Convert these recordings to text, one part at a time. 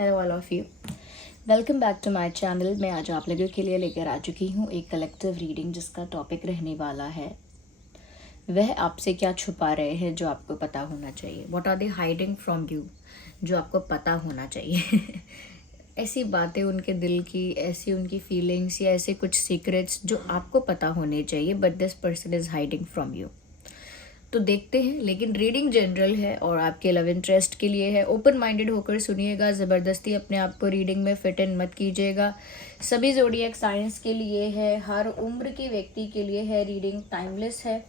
Hello all of you, welcome back to my channel. मैं आज आप लोगों के लिए लेकर आ चुकी हूँ एक कलेक्टिव रीडिंग जिसका टॉपिक रहने वाला है वह आपसे क्या छुपा रहे हैं जो आपको पता होना चाहिए। What are they hiding from you, जो आपको पता होना चाहिए। ऐसी बातें उनके दिल की, ऐसी उनकी फीलिंग्स या ऐसे कुछ सीक्रेट्स जो आपको पता होने चाहिए but this person is hiding from you. तो देखते हैं, लेकिन रीडिंग जनरल है और आपके लव इंटरेस्ट के लिए है। ओपन माइंडेड होकर सुनिएगा, ज़बरदस्ती अपने आप को रीडिंग में फिट इन मत कीजिएगा। सभी ज़ोडिएक साइंस के लिए है, हर उम्र के व्यक्ति के लिए है। रीडिंग टाइमलेस है।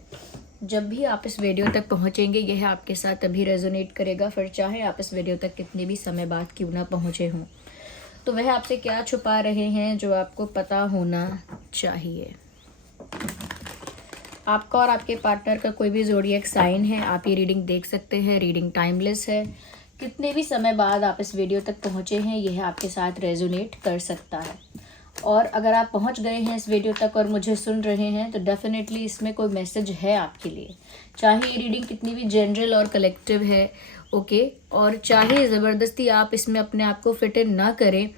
जब भी आप इस वीडियो तक पहुंचेंगे यह आपके साथ तभी रेजोनेट करेगा, फिर चाहे आप इस वीडियो तक कितने भी समय बाद क्यों ना पहुंचे हों। तो वह आपसे क्या छुपा रहे हैं जो आपको पता होना चाहिए। आपका और आपके पार्टनर का कोई भी ज़ोडिएक साइन है, आप ये रीडिंग देख सकते हैं। रीडिंग टाइमलेस है। कितने भी समय बाद आप इस वीडियो तक पहुंचे हैं यह आपके साथ रेजोनेट कर सकता है। और अगर आप पहुंच गए हैं इस वीडियो तक और मुझे सुन रहे हैं तो डेफिनेटली इसमें कोई मैसेज है आपके लिए। चाहे ये रीडिंग कितनी भी जनरल और कलेक्टिव है, ओके, और चाहे ज़बरदस्ती आप इसमें अपने आप को फिट इन ना करें,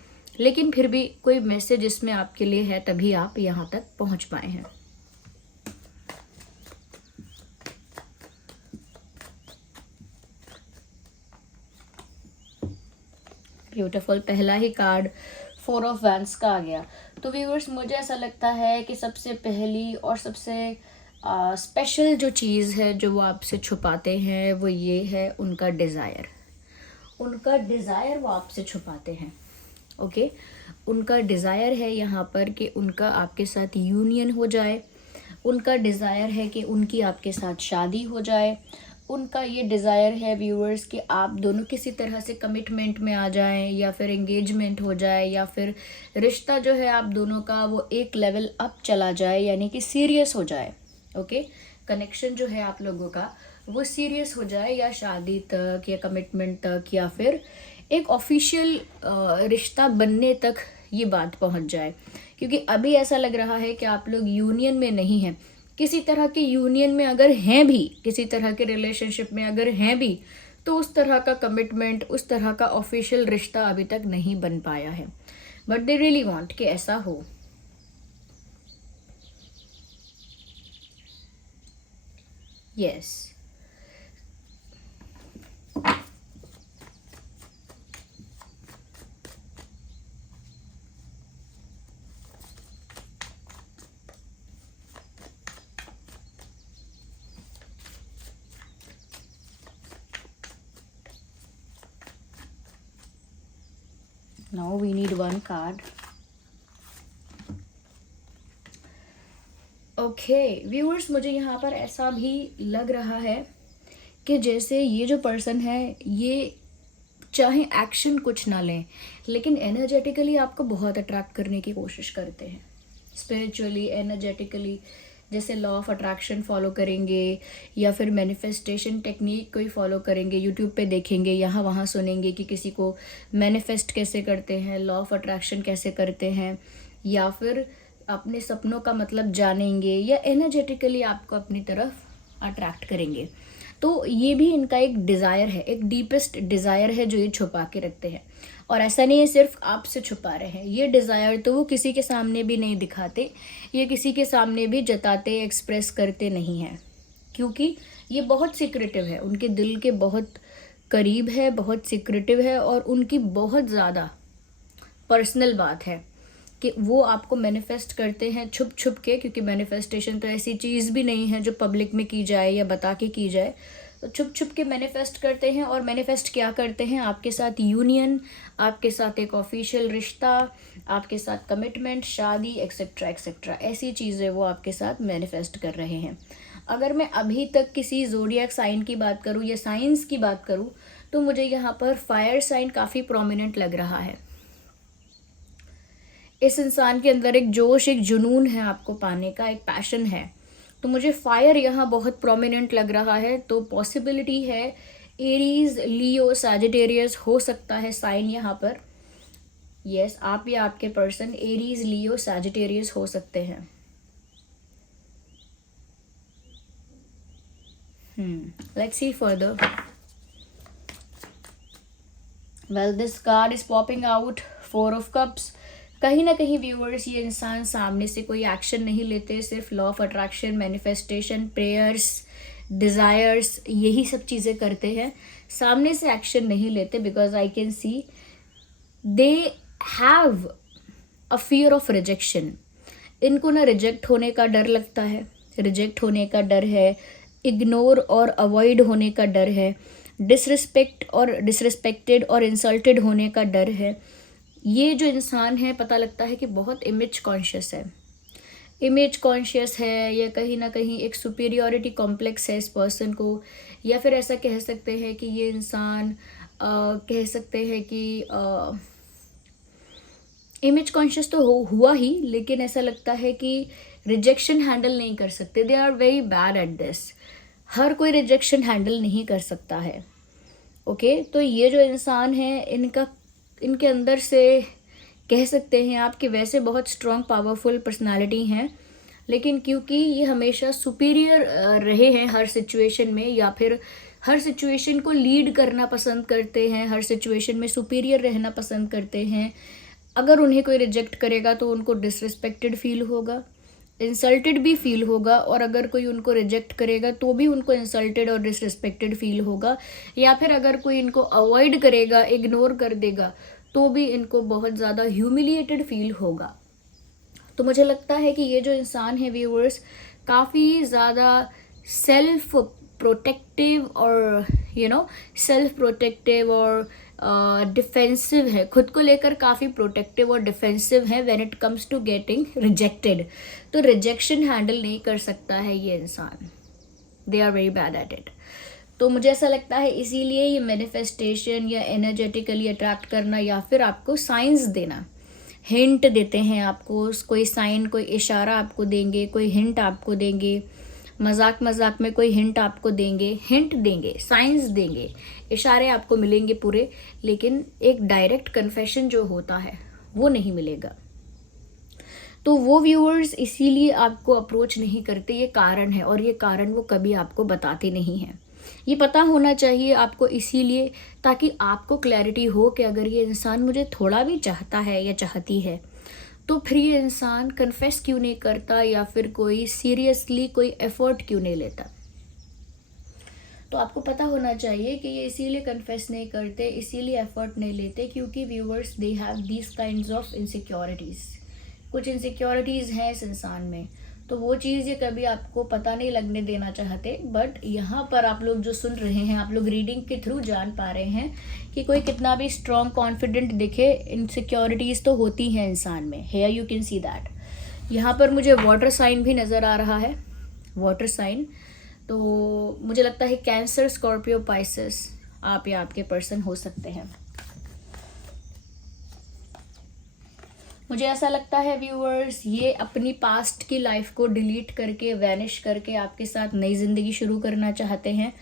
लेकिन फिर भी कोई मैसेज इसमें आपके लिए है, तभी आप यहाँ तक पहुँच पाए हैं। ब्यूटीफुल। पहला ही कार्ड 4 ऑफ वैंड्स का आ गया। तो व्यूअर्स, मुझे ऐसा लगता है कि सबसे पहली और सबसे स्पेशल जो चीज़ है जो वो आपसे छुपाते हैं वो ये है उनका डिज़ायर। उनका डिज़ायर वो आपसे छुपाते हैं, ओके। उनका डिज़ायर है यहाँ पर कि उनका आपके साथ यूनियन हो जाए। उनका डिज़ायर है कि उनकी आपके साथ शादी हो जाए। उनका ये डिज़ायर है व्यूअर्स कि आप दोनों किसी तरह से कमिटमेंट में आ जाएं, या फिर एंगेजमेंट हो जाए, या फिर रिश्ता जो है आप दोनों का वो एक लेवल अप चला जाए, यानी कि सीरियस हो जाए, ओके। कनेक्शन जो है आप लोगों का वो सीरियस हो जाए, या शादी तक या कमिटमेंट तक, या फिर एक ऑफिशियल रिश्ता बनने तक ये बात पहुंच जाए। क्योंकि अभी ऐसा लग रहा है कि आप लोग यूनियन में नहीं हैं। किसी तरह के यूनियन में अगर हैं भी, किसी तरह के रिलेशनशिप में अगर हैं भी, तो उस तरह का कमिटमेंट, उस तरह का ऑफिशियल रिश्ता अभी तक नहीं बन पाया है। बट दे रियली वांट कि ऐसा हो। Yes. Now we need one card. Okay viewers, मुझे यहाँ पर ऐसा भी लग रहा है कि जैसे ये जो पर्सन है ये चाहे एक्शन कुछ ना लें, लेकिन एनर्जेटिकली आपको बहुत अट्रैक्ट करने की कोशिश करते हैं। स्पिरिचुअली, एनर्जेटिकली, जैसे लॉ ऑफ अट्रैक्शन फॉलो करेंगे, या फिर मैनिफेस्टेशन टेक्निक को ही फॉलो करेंगे। यूट्यूब पे देखेंगे, यहाँ वहाँ सुनेंगे कि किसी को मैनिफेस्ट कैसे करते हैं, लॉ ऑफ अट्रैक्शन कैसे करते हैं, या फिर अपने सपनों का मतलब जानेंगे, या एनर्जेटिकली आपको अपनी तरफ अट्रैक्ट करेंगे। तो ये भी इनका एक डिज़ायर है, एक डीपेस्ट डिज़ायर है जो ये छुपा के रखते हैं। और ऐसा नहीं है सिर्फ आपसे छुपा रहे हैं, ये डिज़ायर तो वो किसी के सामने भी नहीं दिखाते, ये किसी के सामने भी जताते, एक्सप्रेस करते नहीं हैं, क्योंकि ये बहुत सीक्रेटिव है, उनके दिल के बहुत करीब है, बहुत सीक्रेटिव है, और उनकी बहुत ज़्यादा पर्सनल बात है कि वो आपको मैनिफेस्ट करते हैं छुप छुप के। क्योंकि मैनिफेस्टेशन तो ऐसी चीज़ भी नहीं है जो पब्लिक में की जाए या बता के की जाए, तो छुप छुप के मैनिफेस्ट करते हैं। और मैनिफेस्ट क्या करते हैं? आपके साथ यूनियन, आपके साथ एक ऑफिशियल रिश्ता, आपके साथ कमिटमेंट, शादी, एक्सेट्रा एक्सेट्रा, ऐसी चीज़ें वो आपके साथ मैनिफेस्ट कर रहे हैं। अगर मैं अभी तक किसी ज़ोडिएक साइन की बात करूँ या साइंस की बात करूँ, तो मुझे यहाँ पर फायर साइन काफ़ी प्रोमिनेंट लग रहा है। इस इंसान के अंदर एक जोश, एक जुनून है आपको पाने का, एक पैशन है। तो मुझे फायर यहाँ बहुत प्रोमिनेंट लग रहा है। तो पॉसिबिलिटी है एरीज, लियो, सैजिटेरियस हो सकता है साइन यहाँ पर। यस, आप या आपके पर्सन एरीज, लियो, सैजिटेरियस हो सकते हैं। Let's see further. Well this card is popping out, 4 of cups. कहीं ना कहीं व्यूअर्स ये इंसान सामने से कोई एक्शन नहीं लेते, सिर्फ law of attraction, manifestation, prayers, desires, यही सब चीज़ें करते हैं, सामने से एक्शन नहीं लेते। Because I can see they have a fear of rejection. इनको ना रिजेक्ट होने का डर लगता है, रिजेक्ट होने का डर है, इग्नोर और अवॉइड होने का डर है, डिसरिस्पेक्ट और डिसरिस्पेक्टेड और इंसल्टेड होने का डर है। ये जो इंसान है पता लगता है कि बहुत इमेज कॉन्शियस है, इमेज कॉन्शियस है, या कहीं ना कहीं एक सुपीरियॉरिटी कॉम्प्लेक्स है इस पर्सन को, या फिर ऐसा कह सकते हैं कि ये इंसान कह सकते हैं कि इमेज कॉन्शियस तो हुआ ही, लेकिन ऐसा लगता है कि रिजेक्शन हैंडल नहीं कर सकते। They are very bad at this. हर कोई रिजेक्शन हैंडल नहीं कर सकता है। ओके तो ये जो इंसान है इनके अंदर से कह सकते हैं आप कि वैसे बहुत स्ट्रॉन्ग पावरफुल पर्सनालिटी हैं, लेकिन क्योंकि ये हमेशा सुपीरियर रहे हैं हर सिचुएशन में, या फिर हर सिचुएशन को लीड करना पसंद करते हैं, हर सिचुएशन में सुपीरियर रहना पसंद करते हैं। अगर उन्हें कोई रिजेक्ट करेगा तो उनको डिसरिस्पेक्टेड फील होगा, इंसल्टेड भी फील होगा, और अगर कोई उनको रिजेक्ट करेगा तो भी उनको इंसल्टेड और डिसरिस्पेक्टेड फील होगा, या फिर अगर कोई इनको अवॉइड करेगा, इग्नोर कर देगा, तो भी इनको बहुत ज़्यादा ह्यूमिलिएटेड फील होगा। तो मुझे लगता है कि ये जो इंसान है व्यूअर्स काफ़ी ज़्यादा सेल्फ प्रोटेक्टिव और सेल्फ प्रोटेक्टिव और डिफेंसिव है, खुद को लेकर काफ़ी प्रोटेक्टिव और डिफेंसिव है when it comes to getting rejected. तो रिजेक्शन हैंडल नहीं कर सकता है ये इंसान, they are very bad at it. तो मुझे ऐसा लगता है इसीलिए ये मैनिफेस्टेशन या एनर्जेटिकली अट्रैक्ट करना, या फिर आपको साइंस देना, हिंट देते हैं आपको, कोई साइन कोई इशारा आपको देंगे, कोई हिंट आपको देंगे, मजाक मजाक में कोई हिंट आपको देंगे, हिंट देंगे, साइंस देंगे, इशारे आपको मिलेंगे पूरे, लेकिन एक डायरेक्ट कन्फेशन जो होता है वो नहीं मिलेगा। तो वो व्यूअर्स इसीलिए आपको अप्रोच नहीं करते, ये कारण है, और ये कारण वो कभी आपको बताते नहीं हैं। ये पता होना चाहिए आपको इसीलिए, ताकि आपको क्लैरिटी हो कि अगर ये इंसान मुझे थोड़ा भी चाहता है या चाहती है तो फिर ये इंसान कन्फेस क्यों नहीं करता, या फिर कोई सीरियसली कोई एफर्ट क्यों नहीं लेता। तो आपको पता होना चाहिए कि ये इसीलिए कन्फेस नहीं करते, इसीलिए एफर्ट नहीं लेते, क्योंकि viewers they have these kinds of insecurities. कुछ इनसिक्योरिटीज़ हैं इस इंसान में, तो वो चीज़ ये कभी आपको पता नहीं लगने देना चाहते। बट यहाँ पर आप लोग जो सुन रहे हैं, आप लोग रीडिंग के थ्रू जान पा रहे हैं कि कोई कितना भी स्ट्रॉन्ग कॉन्फिडेंट दिखे, इनसिक्योरिटीज़ तो होती हैं इंसान में। Here you can see that. यहाँ पर मुझे वाटर साइन भी नज़र आ रहा है, वाटर साइन। तो मुझे लगता है कैंसर, स्कॉर्पियो, पाइसेस आप या आपके पर्सन हो सकते हैं। मुझे ऐसा लगता है व्यूअर्स ये अपनी पास्ट की लाइफ को डिलीट करके, वैनिश करके आपके साथ नई ज़िंदगी शुरू करना चाहते हैं।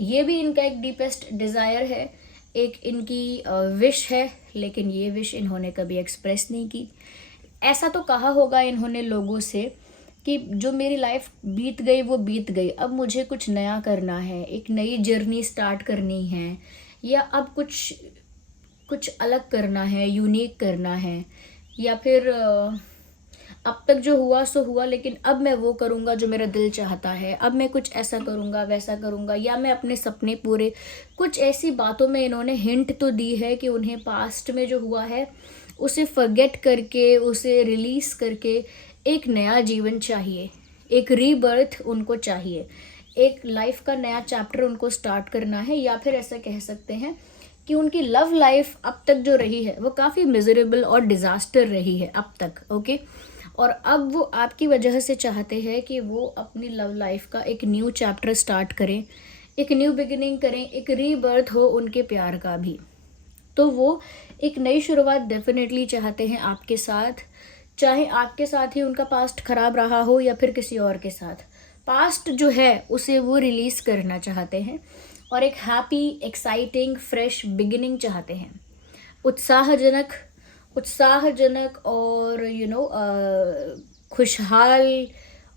ये भी इनका एक डीपेस्ट डिज़ायर है, एक इनकी विश है, लेकिन ये विश इन्होंने कभी एक्सप्रेस नहीं की। ऐसा तो कहा होगा इन्होंने लोगों से कि जो मेरी लाइफ बीत गई वो बीत गई, अब मुझे कुछ नया करना है, एक नई जर्नी स्टार्ट करनी है, या अब कुछ अलग करना है, यूनिक करना है, या फिर अब तक जो हुआ सो हुआ, लेकिन अब मैं वो करूँगा जो मेरा दिल चाहता है, अब मैं कुछ ऐसा करूँगा वैसा करूँगा, या मैं अपने सपने पूरे, कुछ ऐसी बातों में इन्होंने हिंट तो दी है कि उन्हें पास्ट में जो हुआ है उसे फॉरगेट करके, उसे रिलीज़ करके एक नया जीवन चाहिए, एक रीबर्थ उनको चाहिए, एक लाइफ का नया चैप्टर उनको स्टार्ट करना है। या फिर ऐसा कह सकते हैं कि उनकी लव लाइफ अब तक जो रही है वो काफ़ी मिजरेबल और डिज़ास्टर रही है अब तक। ओके और अब वो आपकी वजह से चाहते हैं कि वो अपनी लव लाइफ का एक न्यू चैप्टर स्टार्ट करें, एक न्यू बिगिनिंग करें, एक रीबर्थ हो उनके प्यार का भी। तो वो एक नई शुरुआत डेफिनेटली चाहते हैं आपके साथ, चाहे आपके साथ ही उनका पास्ट खराब रहा हो या फिर किसी और के साथ। पास्ट जो है उसे वो रिलीज़ करना चाहते हैं और एक हैप्पी, एक्साइटिंग, फ्रेश बिगिनिंग चाहते हैं। उत्साहजनक और खुशहाल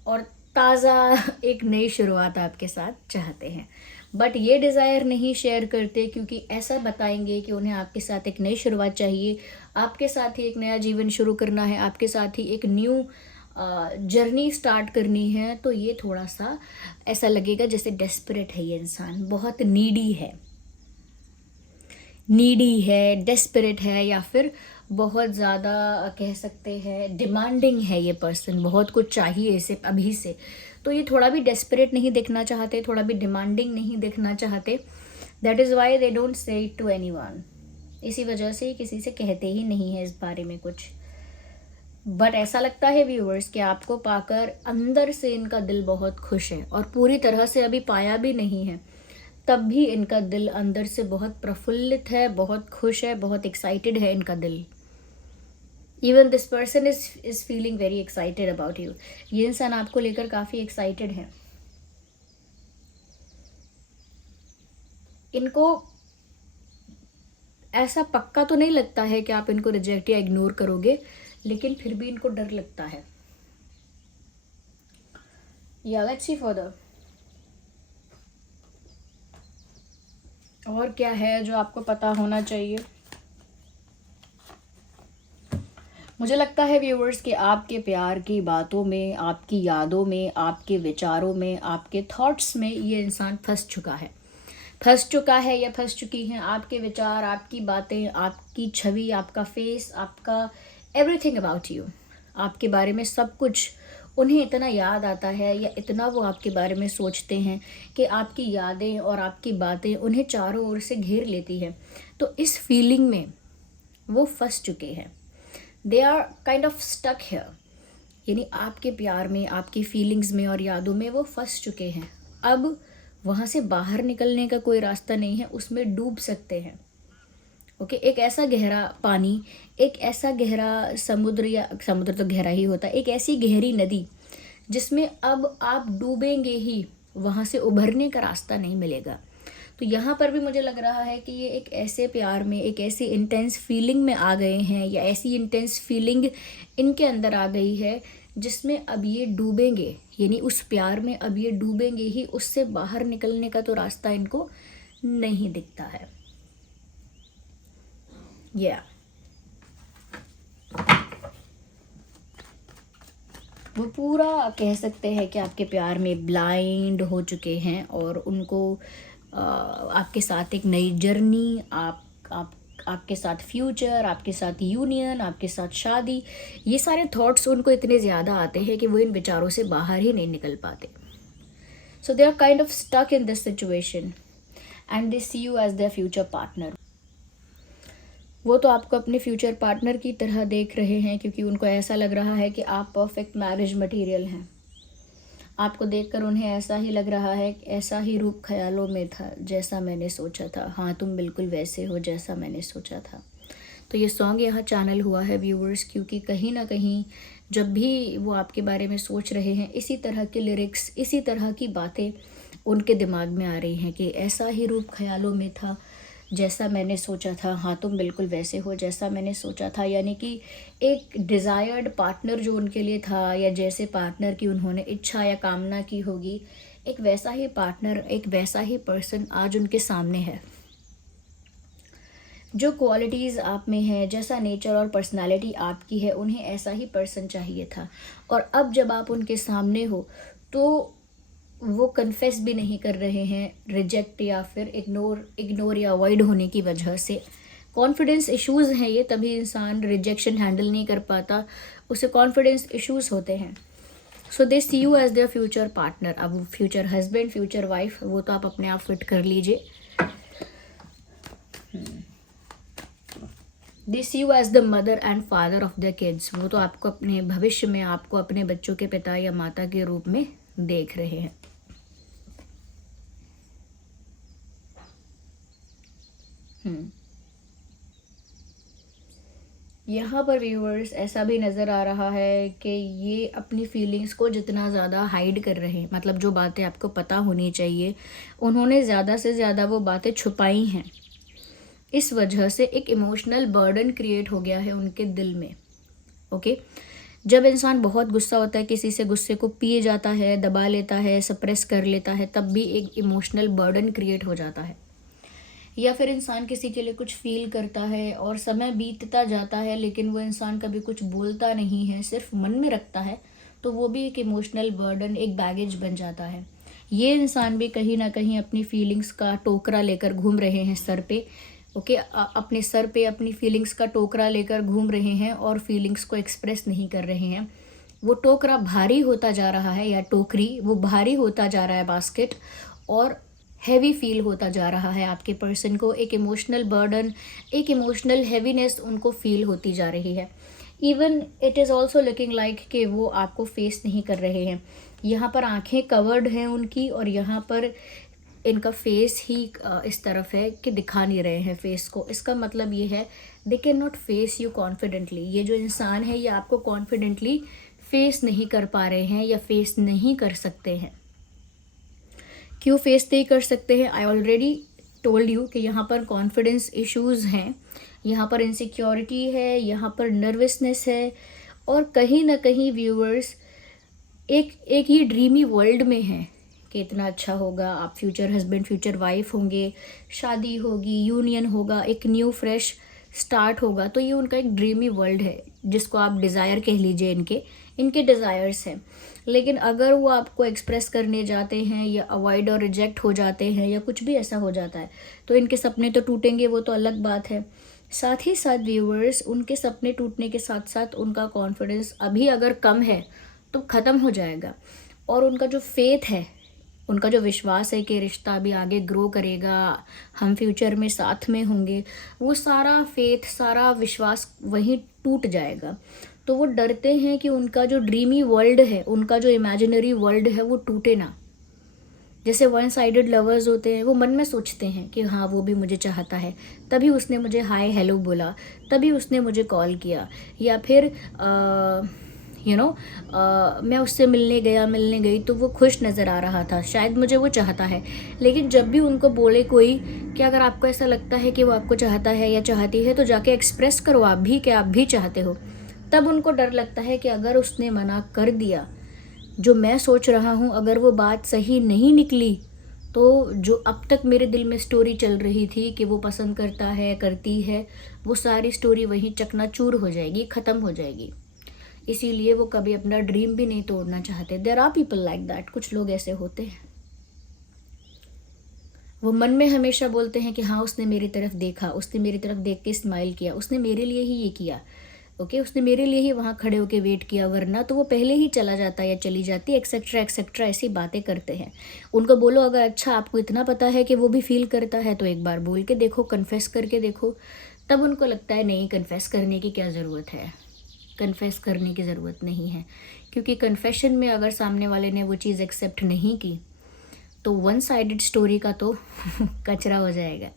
और ताज़ा एक नई शुरुआत आपके साथ चाहते हैं। बट ये डिज़ायर नहीं शेयर करते क्योंकि ऐसा बताएंगे कि उन्हें आपके साथ एक नई शुरुआत चाहिए, आपके साथ ही एक नया जीवन शुरू करना है, आपके साथ ही एक न्यू जर्नी स्टार्ट करनी है। तो ये थोड़ा सा ऐसा लगेगा जैसे डेस्परेट है, ये इंसान बहुत नीडी है, डेस्परेट है, या फिर बहुत ज़्यादा कह सकते हैं डिमांडिंग है। ये पर्सन बहुत कुछ चाहिए इसे अभी से। तो ये थोड़ा भी डेस्परेट नहीं दिखना चाहते, थोड़ा भी डिमांडिंग नहीं दिखना चाहते। That is why they don't say it to anyone. इसी वजह से किसी से कहते ही नहीं है इस बारे में कुछ। बट ऐसा लगता है व्यूअर्स कि आपको पाकर अंदर से इनका दिल बहुत खुश है, और पूरी तरह से अभी पाया भी नहीं है, तब भी इनका दिल अंदर से बहुत प्रफुल्लित है, बहुत खुश है, बहुत एक्साइटेड है इनका दिल। Even this person is feeling very excited about you. ये इंसान आपको लेकर काफ़ी एक्साइटेड है। इनको ऐसा पक्का तो नहीं लगता है कि आप इनको रिजेक्ट या इग्नोर करोगे, लेकिन फिर भी इनको डर लगता है। या लेट्स सी फर्दर और क्या है जो आपको पता होना चाहिए। मुझे लगता है व्यूअर्स कि आपके प्यार की बातों में, आपकी यादों में, आपके विचारों में, आपके थॉट्स में ये इंसान फंस चुका है या फंस चुकी हैं। आपके विचार, आपकी बातें, आपकी छवि, आपका फेस, आपका एवरीथिंग अबाउट यू, आपके बारे में सब कुछ उन्हें इतना याद आता है, या इतना वो आपके बारे में सोचते हैं कि आपकी यादें और आपकी बातें उन्हें चारों ओर से घेर लेती है। तो इस फीलिंग में वो फंस चुके हैं। They are kind of stuck here, यानी आपके प्यार में, आपकी फीलिंग्स में और यादों में वो फंस चुके हैं। अब वहाँ से बाहर निकलने का कोई रास्ता नहीं है, उसमें डूब सकते हैं। ओके, एक ऐसा गहरा पानी, एक ऐसा गहरा समुद्र, या समुद्र तो गहरा ही होता है, एक ऐसी गहरी नदी जिसमें अब आप डूबेंगे ही, वहाँ से उभरने का रास्ता नहीं मिलेगा। तो यहाँ पर भी मुझे लग रहा है कि ये एक ऐसे प्यार में, एक ऐसी इंटेंस फीलिंग में आ गए हैं, या ऐसी इंटेंस फीलिंग इनके अंदर आ गई है जिसमें अब ये डूबेंगे, यानी उस प्यार में अब ये डूबेंगे ही, उससे बाहर निकलने का तो रास्ता इनको नहीं दिखता है। या वो पूरा कह सकते हैं कि आपके प्यार में ब्लाइंड हो चुके हैं, और उनको आपके साथ एक नई जर्नी, आपके साथ फ्यूचर, आपके साथ यूनियन, आपके साथ शादी, ये सारे थॉट्स उनको इतने ज़्यादा आते हैं कि वो इन विचारों से बाहर ही नहीं निकल पाते। So they are kind of stuck in this situation and they see you as their future partner. वो तो आपको अपने फ्यूचर पार्टनर की तरह देख रहे हैं, क्योंकि उनको ऐसा लग रहा है कि आप परफेक्ट मैरिज मटेरियल हैं। आपको देखकर उन्हें ऐसा ही लग रहा है, ऐसा ही रूप ख्यालों में था जैसा मैंने सोचा था। हाँ, तुम बिल्कुल वैसे हो जैसा मैंने सोचा था। तो ये सॉन्ग यहाँ चैनल हुआ है व्यूवर्स, क्योंकि कहीं ना कहीं जब भी वो आपके बारे में सोच रहे हैं, इसी तरह के लिरिक्स, इसी तरह की बातें उनके दिमाग में आ रही हैं कि ऐसा ही रूप ख्यालों में था जैसा मैंने सोचा था। हाँ, तुम बिल्कुल वैसे हो जैसा मैंने सोचा था। यानी कि एक डिज़ायर्ड पार्टनर जो उनके लिए था, या जैसे पार्टनर की उन्होंने इच्छा या कामना की होगी, एक वैसा ही पार्टनर, एक वैसा ही पर्सन आज उनके सामने है। जो क्वालिटीज़ आप में है, जैसा नेचर और पर्सनालिटी आपकी है, उन्हें ऐसा ही पर्सन चाहिए था। और अब जब आप उनके सामने हो तो वो कन्फेस भी नहीं कर रहे हैं, रिजेक्ट या फिर इग्नोर या अवॉइड होने की वजह से। कॉन्फिडेंस इश्यूज़ हैं ये, तभी इंसान रिजेक्शन हैंडल नहीं कर पाता, उसे कॉन्फिडेंस इश्यूज़ होते हैं। So they see you as their future partner. अब फ्यूचर हस्बैंड, फ्यूचर वाइफ, वो तो आप अपने आप फिट कर लीजिए। They see you as the mother and father of the kids. वो तो आपको अपने भविष्य में, आपको अपने बच्चों के पिता या माता के रूप में देख रहे हैं। यहाँ पर व्यूअर्स ऐसा भी नज़र आ रहा है कि ये अपनी फीलिंग्स को जितना ज़्यादा हाइड कर रहे हैं, मतलब जो बातें आपको पता होनी चाहिए उन्होंने ज़्यादा से ज़्यादा वो बातें छुपाई हैं। इस वजह से एक इमोशनल बर्डन क्रिएट हो गया है उनके दिल में। ओके, जब इंसान बहुत गुस्सा होता है किसी से, गुस्से को पिए जाता है, दबा लेता है, सप्रेस कर लेता है, तब भी एक इमोशनल बर्डन क्रिएट हो जाता है। या फिर इंसान किसी के लिए कुछ फील करता है और समय बीतता जाता है लेकिन वो इंसान कभी कुछ बोलता नहीं है, सिर्फ मन में रखता है, तो वो भी एक इमोशनल बर्डन, एक बैगेज बन जाता है। ये इंसान भी कहीं ना कहीं अपनी फीलिंग्स का टोकरा लेकर घूम रहे हैं सर पे। ओके, अपने सर पे अपनी फीलिंग्स का टोकरा लेकर घूम रहे हैं और फीलिंग्स को एक्सप्रेस नहीं कर रहे हैं। वो टोकरा भारी होता जा रहा है, या टोकरी वो भारी होता जा रहा है, बास्केट, और हैवी फील होता जा रहा है आपके पर्सन को। एक इमोशनल बर्डन, एक इमोशनल हैवीनेस उनको फील होती जा रही है। Even it is also looking like कि वो आपको फेस नहीं कर रहे हैं। यहाँ पर आंखें कवर्ड हैं उनकी, और यहाँ पर इनका फेस ही इस तरफ है कि दिखा नहीं रहे हैं फेस को। इसका मतलब ये है they can not face you confidently. ये जो इंसान है ये आपको कॉन्फिडेंटली फेस नहीं कर पा रहे हैं या फेस नहीं कर सकते हैं। क्यों फेस नहीं कर सकते हैं? आई ऑलरेडी टोल्ड यू कि यहाँ पर कॉन्फिडेंस इश्यूज़ हैं, यहाँ पर इनसिक्योरिटी है, यहाँ पर नर्वसनेस है, और कहीं ना कहीं व्यूअर्स एक ही ड्रीमी वर्ल्ड में हैं कि इतना अच्छा होगा, आप फ्यूचर हस्बैंड फ्यूचर वाइफ होंगे, शादी होगी, यूनियन होगा, एक न्यू फ्रेश स्टार्ट होगा। तो ये उनका एक ड्रीमी वर्ल्ड है जिसको आप डिज़ायर कह लीजिए, इनके डिज़ायर्स हैं। लेकिन अगर वो आपको एक्सप्रेस करने जाते हैं या अवॉइड और रिजेक्ट हो जाते हैं या कुछ भी ऐसा हो जाता है तो इनके सपने तो टूटेंगे, वो तो अलग बात है। साथ ही साथ व्यूअर्स, उनके सपने टूटने के साथ साथ उनका कॉन्फिडेंस अभी अगर कम है तो ख़त्म हो जाएगा, और उनका जो फेथ है, उनका जो विश्वास है कि रिश्ता अभी आगे ग्रो करेगा, हम फ्यूचर में साथ में होंगे, वो सारा फेथ, सारा विश्वास वहीं टूट जाएगा। तो वो डरते हैं कि उनका जो ड्रीमी वर्ल्ड है, उनका जो इमेजिनरी वर्ल्ड है, वो टूटे ना। जैसे वन साइडेड लवर्स होते हैं, वो मन में सोचते हैं कि हाँ वो भी मुझे चाहता है, तभी उसने मुझे हाय हेलो बोला, तभी उसने मुझे कॉल किया, या फिर मैं उससे मिलने गई तो वो खुश नज़र आ रहा था, शायद मुझे वो चाहता है। लेकिन जब भी उनको बोले कोई कि अगर आपको ऐसा लगता है कि वो आपको चाहता है या चाहती है तो जाके एक्सप्रेस करो आप भी कि आप भी चाहते हो, तब उनको डर लगता है कि अगर उसने मना कर दिया, जो मैं सोच रहा हूँ अगर वो बात सही नहीं निकली, तो जो अब तक मेरे दिल में स्टोरी चल रही थी कि वो पसंद करता है, करती है, वो सारी स्टोरी वहीं चकनाचूर हो जाएगी, ख़त्म हो जाएगी। इसीलिए वो कभी अपना ड्रीम भी नहीं तोड़ना चाहते। There are people like that, कुछ लोग ऐसे होते हैं। वो मन में हमेशा बोलते हैं कि हाँ उसने मेरी तरफ देखा, उसने मेरी तरफ देख के स्माइल किया, उसने मेरे लिए ही ये किया, ओके उसने मेरे लिए ही वहाँ खड़े होके वेट किया, वरना तो वो पहले ही चला जाता या चली जाती, एक्सेट्रा एक्सेट्रा, ऐसी बातें करते हैं। उनको बोलो अगर अच्छा आपको इतना पता है कि वो भी फील करता है तो एक बार बोल के देखो, कन्फेस करके देखो। तब उनको लगता है नहीं, कन्फेस करने की क्या ज़रूरत है, कन्फेस करने की ज़रूरत नहीं है, क्योंकि कन्फेशन में अगर सामने वाले ने वो चीज़ एक्सेप्ट नहीं की तो वन साइडेड स्टोरी का तो कचरा हो जाएगा।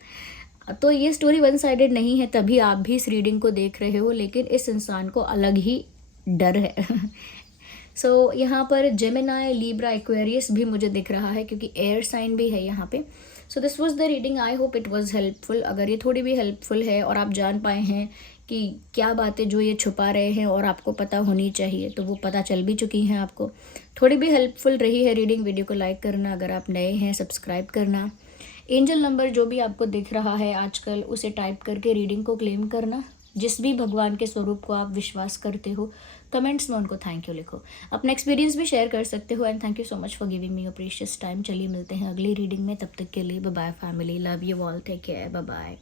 तो ये स्टोरी वन साइडेड नहीं है, तभी आप भी इस रीडिंग को देख रहे हो, लेकिन इस इंसान को अलग ही डर है। सो यहाँ पर जेमिनाई, लीब्रा, एक्वेरियस भी मुझे दिख रहा है क्योंकि एयर साइन भी है यहाँ पे। So this was the reading, I hope it was helpful. अगर ये थोड़ी भी हेल्पफुल है और आप जान पाए हैं कि क्या बातें जो ये छुपा रहे हैं और आपको पता होनी चाहिए, तो वो पता चल भी चुकी हैं आपको, थोड़ी भी हेल्पफुल रही है रीडिंग, वीडियो को लाइक करना, अगर आप नए हैं सब्सक्राइब करना, एंजल नंबर जो भी आपको दिख रहा है आजकल उसे टाइप करके रीडिंग को क्लेम करना। जिस भी भगवान के स्वरूप को आप विश्वास करते हो, कमेंट्स में उनको थैंक यू लिखो, अपना एक्सपीरियंस भी शेयर कर सकते हो। And thank you so much for giving me your precious time. चलिए मिलते हैं अगली रीडिंग में, तब तक के लिए bye bye family, love you all, take care, bye bye.